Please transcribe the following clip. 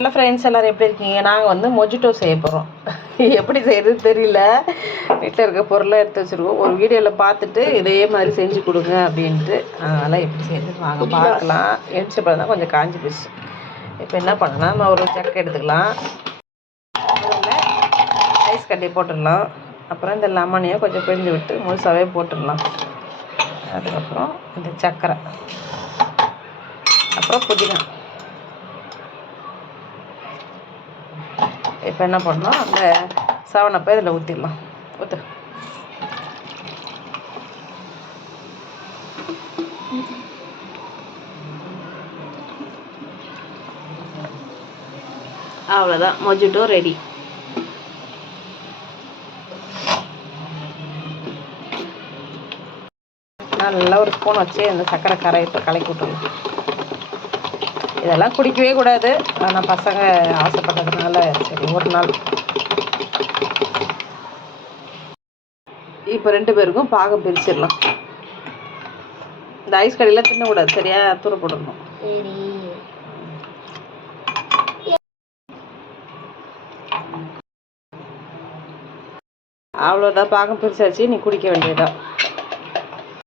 Hello friends எல்லோரும் எப்படி இருக்கீங்க? நாங்கள் வந்து மொஜிட்டோ செய்ய போகிறோம் எப்படி செய்கிறது தெரியல. வீட்டில் இருக்க பொருளை எடுத்து வச்சுருக்கோம். ஒரு வீடியோவில் பார்த்துட்டு இதே மாதிரி செஞ்சு கொடுங்க அப்படின்ட்டு. அதனால் எப்படி செய்யறது வாங்க பார்க்கலாம். எரிச்ச பழம் தான் கொஞ்சம் காஞ்சி போச்சு. இப்போ என்ன பண்ணலாம்? நம்ம ஒரு சக்கை எடுத்துக்கலாம். ஐஸ் கட்டி போட்டுடலாம். அப்புறம் இந்த லெமனையும் கொஞ்சம் பிழிஞ்சு விட்டு முழுசாகவே போட்டுடலாம். அதுக்கப்புறம் இந்த சர்க்கரை அப்புறம் புதினா. இப்போ என்ன பண்ணோம் அந்த சவனப்பை இதில் ஊற்றிடலாம் ஊற்று அவ்வளோதான் மொஜிட்டோ ரெடி நல்லா ஒரு ஸ்பூன் வச்சு அந்த சர்க்கரை கரையிட்டு கலக்கி விட்டுருலாம் இதெல்லாம் குடிக்கவே கூடாது. ஆனால் பசங்க ஆசைப்பட்டதுனால சரி ஒரு நாள். இப்போ ரெண்டு பேருக்கும் பாகம் பிரிச்சிடலாம். இந்த ஐஸ் கடையில் தின்னக்கூடாது சரியா? தூர போடணும். சரி. அவ்வளோதான் பாகம் பிரிச்சாச்சு நீ குடிக்க வேண்டியதுதான்.